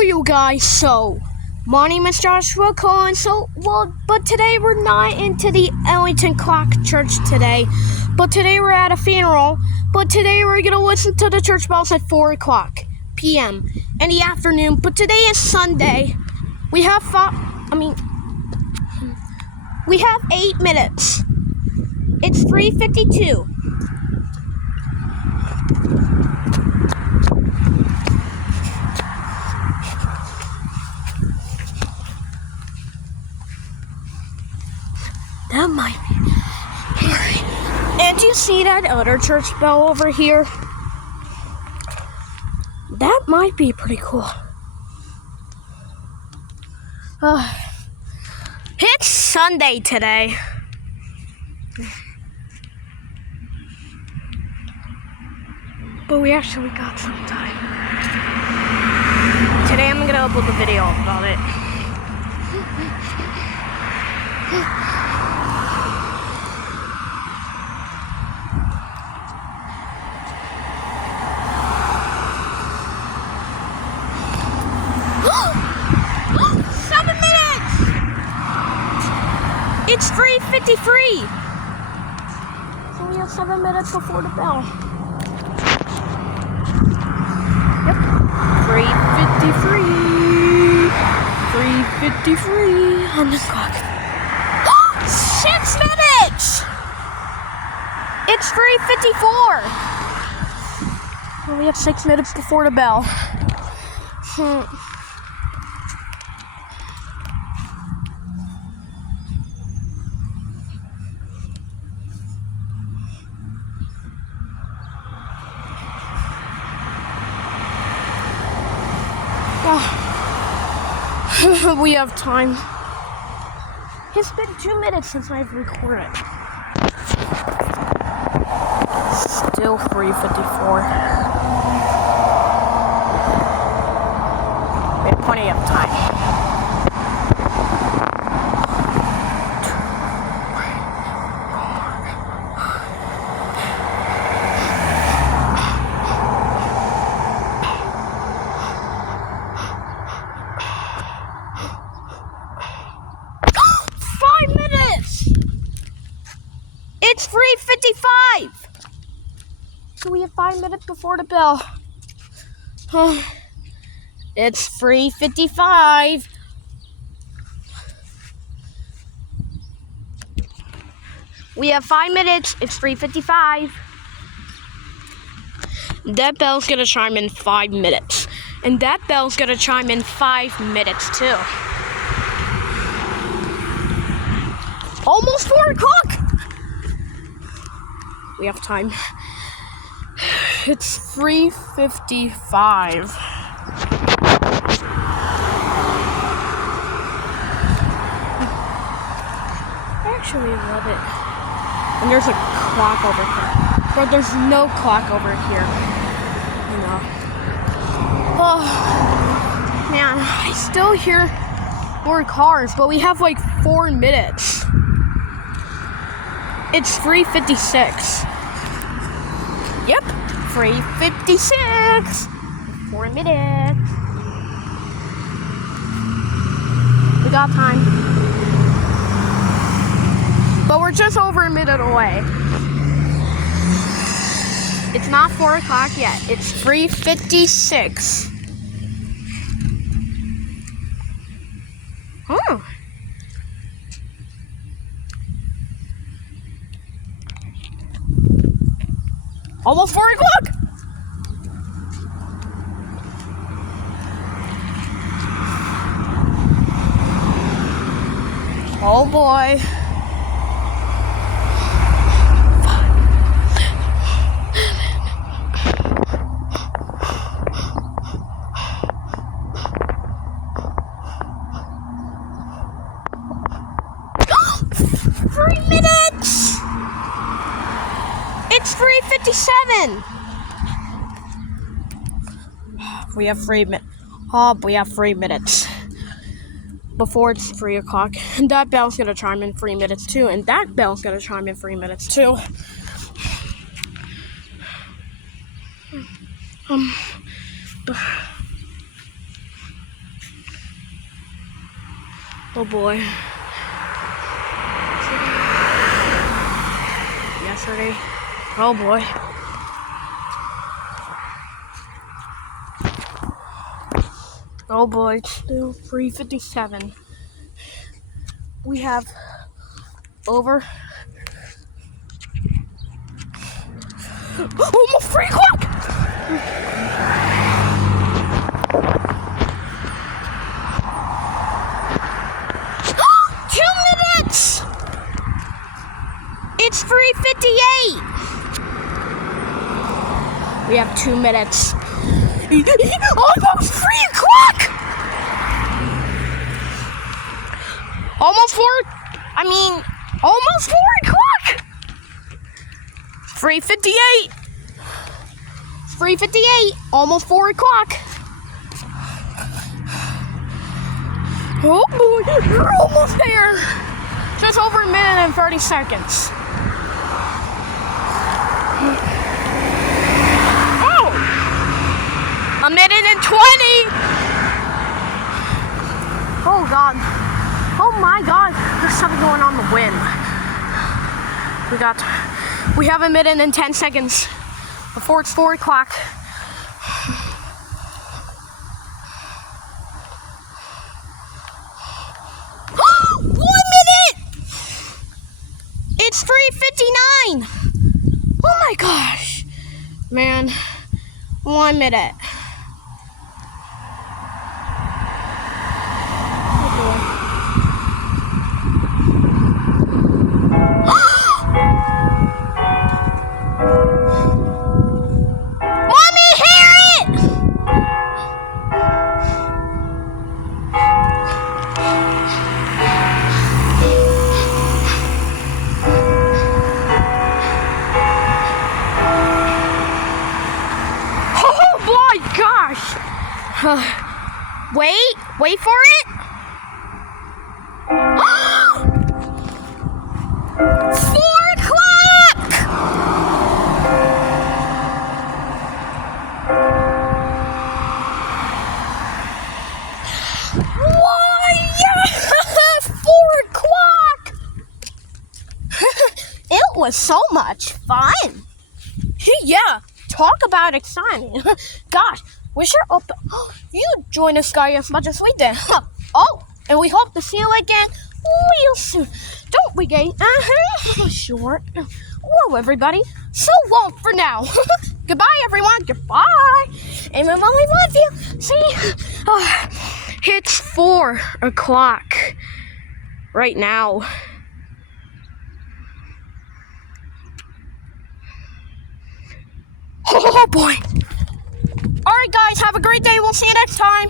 Hello, you guys. So, my name is Joshua Cohen. But today we're not into the Ellington Clock Church today. But today we're at a funeral. But today we're gonna listen to the church bells at 4 o'clock p.m. in the afternoon. But today is Sunday. We have 8 minutes. It's 3:52. That might be. And you see that other church bell over here? That might be pretty cool. It's Sunday today. But we actually got some time. Today I'm gonna upload the video about it. It's 3:53. So we have 7 minutes before the bell. Yep. 3:53. 3:53 on the clock. 6 minutes! It's 3:54. So we have 6 minutes before the bell. We have time. It's been 2 minutes since I've recorded. Still 3:54. We have plenty of time. It's 3:55. So we have 5 minutes before the bell. It's 3:55. We have 5 minutes. It's 3:55. That bell's gonna chime in 5 minutes. And that bell's gonna chime in 5 minutes too. Almost 4 o'clock. We have time. It's 3:55. I actually love it. And there's a clock over here. But there's no clock over here. You know. Oh, man. I still hear more cars, but we have like 4 minutes. It's 3:56. Yep, 3:56. 4 minutes. We got time. But we're just over a minute away. It's not 4 o'clock yet. It's 3:56. Oh. Almost 4 o'clock! Oh boy. It's 3:57. We have 3 minutes. We have 3 minutes before it's 3 o'clock. And that bell's gonna chime in 3 minutes too. And that bell's gonna chime in 3 minutes too. Oh boy. Yesterday. Oh boy. Oh boy, it's still 3:57. We have over almost 3 o'clock! It's 3:58. We have 2 minutes. Almost 3 o'clock. Almost 4 o'clock. 3:58. 3:58. Almost 4 o'clock. Oh boy, you're almost there. Just over a minute and 30 seconds. Oh! A minute and 20! Oh God. Oh my God. There's something going on in the wind. We have a minute and 10 seconds before it's 4 o'clock. It's 3:59. Oh my gosh. Man, 1 minute. Mommy, hear it! Gosh. Wait for it. 4 o'clock. Why? Yes, 4 o'clock. It was so much fun. Yeah. Talk about exciting. Gosh, we sure hope you join us, guys, as much as we did. Oh, and we hope to see you again real soon. Don't we, gang? Sure. Whoa, everybody. So long for now. Goodbye, everyone. Goodbye. And we love you. See? It's 4 o'clock right now. Oh boy. All right, guys, have a great day. We'll see you next time.